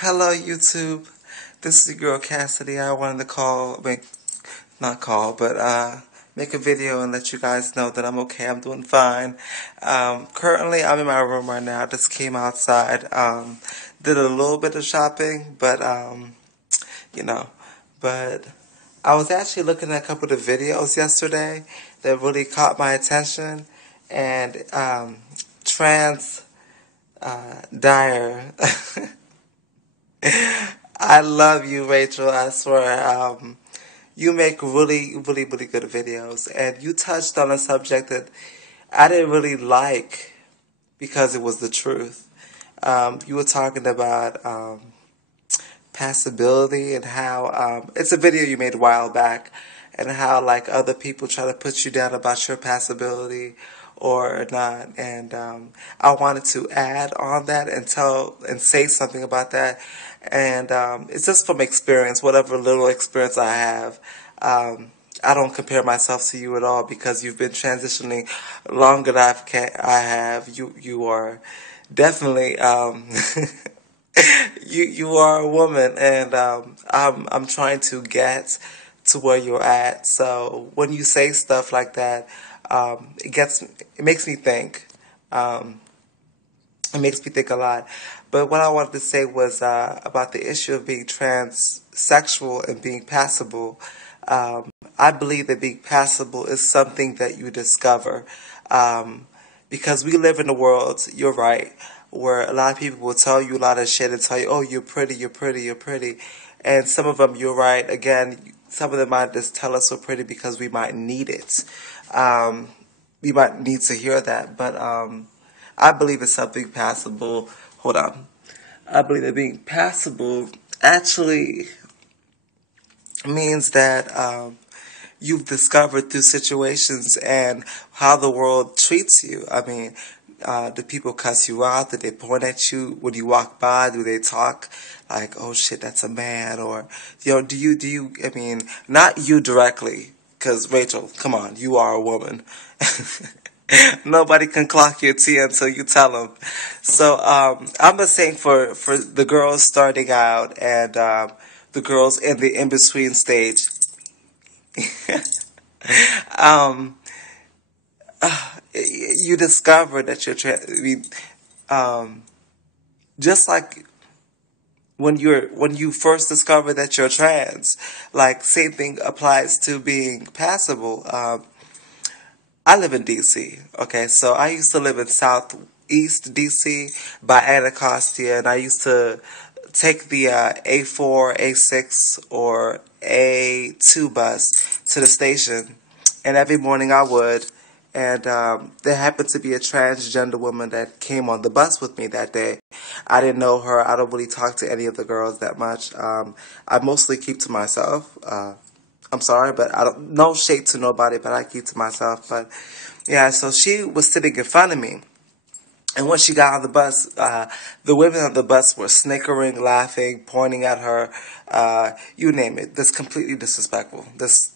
Hello, YouTube. This is your girl Cassidy. I wanted to not call, but make a video and let you guys know that I'm okay. I'm doing fine. Currently, I'm in my room right now. I just came outside. Did a little bit of shopping, but you know, but I was actually looking at a couple of videos yesterday that really caught my attention, and trans Dyer. I love you, Rachel. I swear. You make really, really, really good videos, and you touched on a subject that I didn't really like because it was the truth. You were talking about passability and how it's a video you made a while back, and how like other people try to put you down about your passability or not. And I wanted to add on that and say something about that. And it's just from experience, whatever little experience I have. I don't compare myself to you at all because you've been transitioning longer than I have. You are definitely you are a woman, and I'm trying to get to where you're at. So when you say stuff like that, it makes me think. It makes me think a lot. But what I wanted to say was about the issue of being transsexual and being passable. I believe that being passable is something that you discover. Because we live in a world, you're right, where a lot of people will tell you a lot of shit and tell you, oh, you're pretty, you're pretty, you're pretty. And some of them, you're right, again, some of them might just tell us we're pretty because we might need it. We might need to hear that, but I believe it's something passable. Hold on. I believe that being passable actually means that you've discovered through situations and how the world treats you. I mean, do people cuss you out? Do they point at you when you walk by? Do they talk like, oh shit, that's a man? Or, do you, I mean, not you directly, because Rachel, come on, you are a woman. Nobody can clock your T until you tell them. So I'm just saying for the girls starting out and the girls in the in-between stage, you discover that you're just like when you first discover that you're trans, like same thing applies to being passable. I live in DC, okay, so I used to live in Southeast DC by Anacostia, and I used to take the A4, A6, or A2 bus to the station, and every morning I would, and there happened to be a transgender woman that came on the bus with me that day. I didn't know her. I don't really talk to any of the girls that much. I mostly keep to myself. I'm sorry, but I don't, no shade to nobody, but I keep to myself. But yeah, so she was sitting in front of me. And when she got on the bus, the women on the bus were snickering, laughing, pointing at her, you name it. This completely disrespectful. This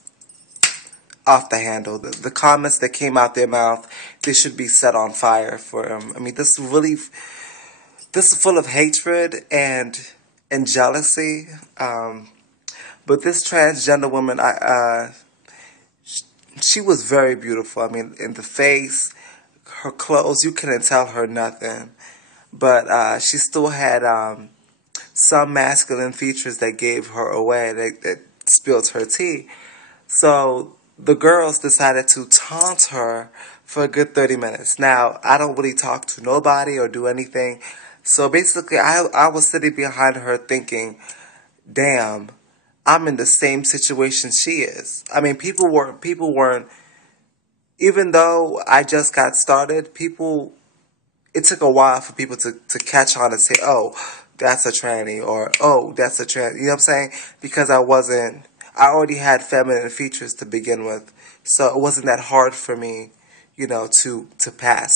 off the handle. The comments that came out their mouth, they should be set on fire for I mean, this is full of hatred and jealousy. But this transgender woman, she was very beautiful. I mean, in the face, her clothes, you couldn't tell her nothing. But she still had some masculine features that gave her away, that spilled her tea. So the girls decided to taunt her for a good 30 minutes. Now, I don't really talk to nobody or do anything. So basically, I was sitting behind her thinking, damn, I'm in the same situation she is. I mean, people weren't, even though I just got started, it took a while for people to catch on and say, oh, that's a tranny, or, oh, that's a trans, you know what I'm saying? Because I already had feminine features to begin with, so it wasn't that hard for me, to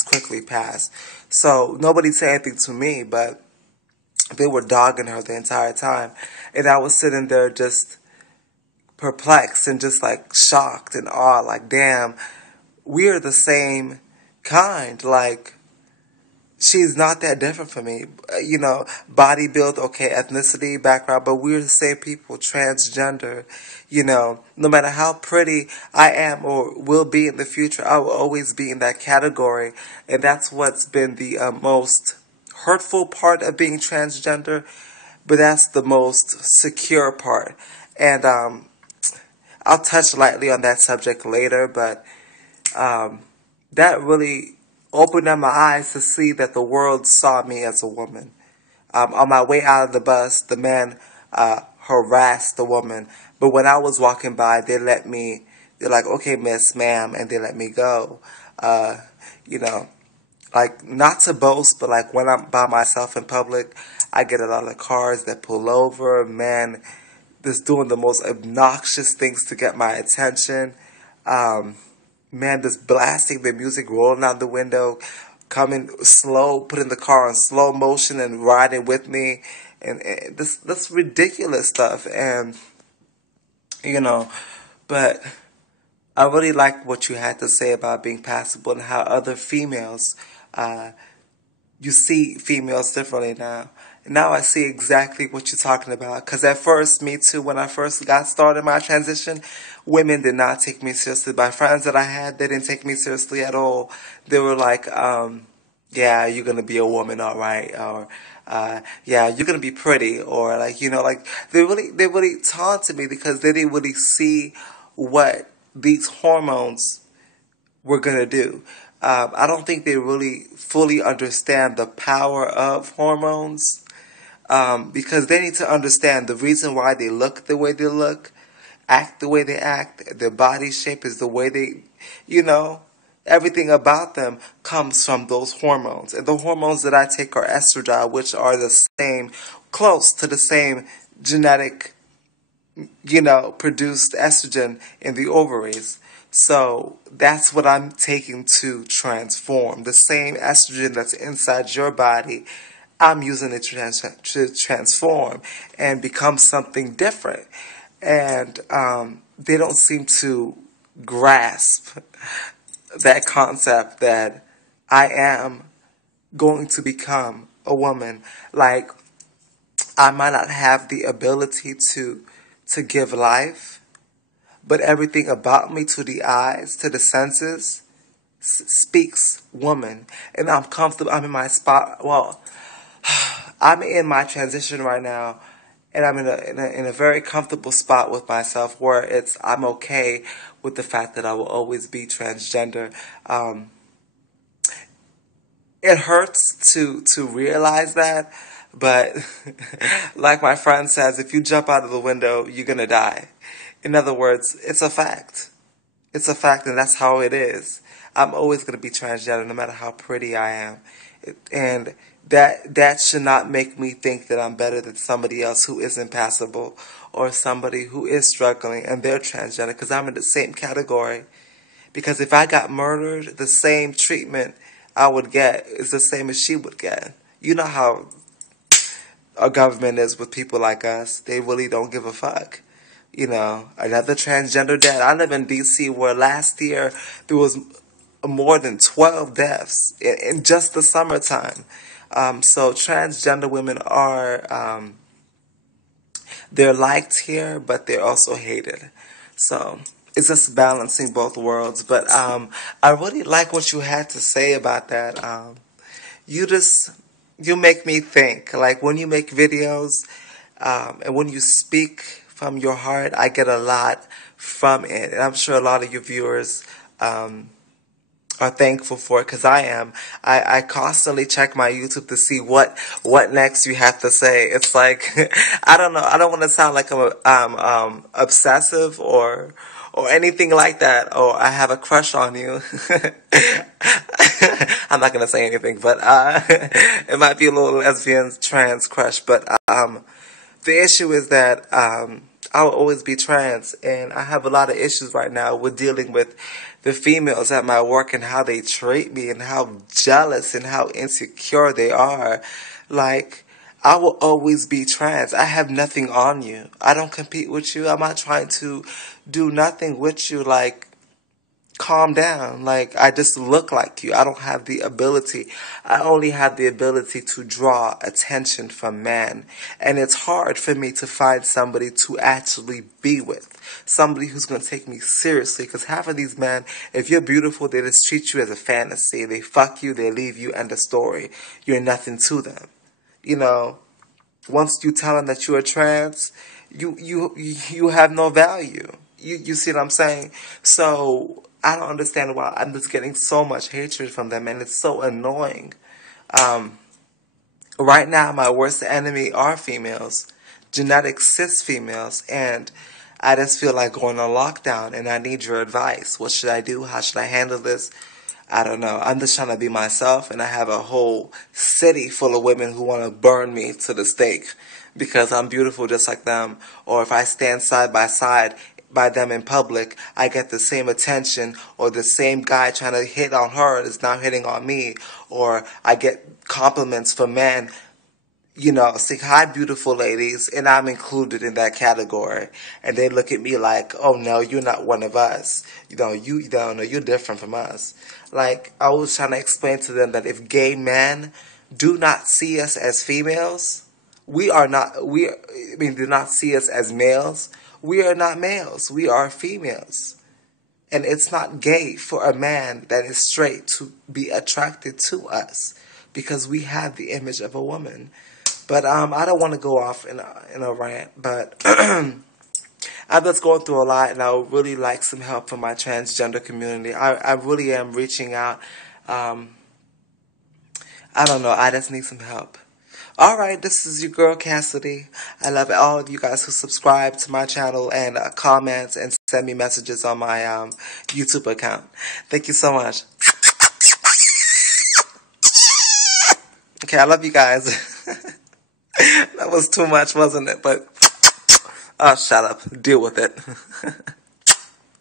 quickly pass. So nobody said anything to me, but they were dogging her the entire time. And I was sitting there just perplexed and just like shocked and awed, like, damn, we're the same kind. Like, she's not that different from me. You know, body build, okay, ethnicity, background, but we're the same people, transgender. You know, no matter how pretty I am or will be in the future, I will always be in that category. And that's what's been the most hurtful part of being transgender, but that's the most secure part. And I'll touch lightly on that subject later, but that really opened up my eyes to see that the world saw me as a woman. On my way out of the bus, the man harassed the woman. But when I was walking by, they're like, okay, miss, ma'am, and they let me go. You know, like, not to boast, but like when I'm by myself in public, I get a lot of cars that pull over, man, just doing the most obnoxious things to get my attention. Man, just blasting the music, rolling out the window, coming slow, putting the car on slow motion and riding with me, and this ridiculous stuff. And you know, but I really like what you had to say about being passable and how other females, you see females differently now. Now I see exactly what you're talking about. Because at first, me too, when I first got started my transition, women did not take me seriously. My friends that I had, they didn't take me seriously at all. They were like, yeah, you're going to be a woman, all right. Or, yeah, you're going to be pretty. Or like, you know, like they really taunted me because they didn't really see what these hormones were going to do. I don't think they really fully understand the power of hormones. Because they need to understand the reason why they look the way they look, act the way they act, their body shape is the way they, you know, everything about them comes from those hormones. And the hormones that I take are estradiol, which are the same, close to the same genetic, you know, produced estrogen in the ovaries. So that's what I'm taking to transform. The same estrogen that's inside your body, I'm using it to transform and become something different. And they don't seem to grasp that concept that I am going to become a woman. Like, I might not have the ability to give life, but everything about me, to the eyes, to the senses, speaks woman. And I'm comfortable. I'm in my spot. Well, I'm in my transition right now, and I'm in a very comfortable spot with myself where I'm okay with the fact that I will always be transgender. It hurts to realize that, but like my friend says, if you jump out of the window, you're gonna die. In other words, it's a fact. It's a fact, and that's how it is. I'm always gonna be transgender, no matter how pretty I am, and that should not make me think that I'm better than somebody else who isn't passable or somebody who is struggling and they're transgender, because I'm in the same category. Because if I got murdered, the same treatment I would get is the same as she would get. You know how our government is with people like us. They really don't give a fuck. You know, another transgender death. I live in D.C. where last year there was more than 12 deaths in just the summertime. So transgender women are, they're liked here, but they're also hated. So it's just balancing both worlds. But I really like what you had to say about that. You make me think. Like when you make videos and when you speak from your heart, I get a lot from it. And I'm sure a lot of your viewers are thankful for it, because I am. I constantly check my YouTube to see what next you have to say. It's like I don't know. I don't want to sound like I'm obsessive or anything like that, or I have a crush on you. I'm not gonna say anything, but it might be a little lesbian trans crush. But the issue is that I will always be trans, and I have a lot of issues right now with dealing with the females at my work and how they treat me and how jealous and how insecure they are. Like, I will always be trans. I have nothing on you. I don't compete with you. I'm not trying to do nothing with you. Like, calm down. Like, I just look like you. I don't have the ability. I only have the ability to draw attention from men. And it's hard for me to find somebody to actually be with. Somebody who's going to take me seriously. Because half of these men, if you're beautiful, they just treat you as a fantasy. They fuck you, they leave you, end of story. You're nothing to them. You know, once you tell them that you are trans, you have no value. You see what I'm saying? So I don't understand why I'm just getting so much hatred from them, and it's so annoying. Right now, my worst enemy are females, genetic cis females, and I just feel like going on lockdown, and I need your advice. What should I do? How should I handle this? I don't know. I'm just trying to be myself, and I have a whole city full of women who want to burn me to the stake because I'm beautiful just like them. Or if I stand side by side by them in public, I get the same attention, or the same guy trying to hit on her is now hitting on me, or I get compliments from men, you know, say, hi, beautiful ladies, and I'm included in that category. And they look at me like, oh, no, you're not one of us. You know, you don't know, you're different from us. Like, I was trying to explain to them that if gay men do not see us as females, do not see us as males, we are not males. We are females. And it's not gay for a man that is straight to be attracted to us because we have the image of a woman. But I don't want to go off in a rant, but I'm just going through a lot, and I would really like some help from my transgender community. I really am reaching out. I don't know. I just need some help. All right, this is your girl Cassidy. I love all of you guys who subscribe to my channel and comment and send me messages on my YouTube account. Thank you so much. Okay, I love you guys. That was too much, wasn't it? But, oh, shut up. Deal with it.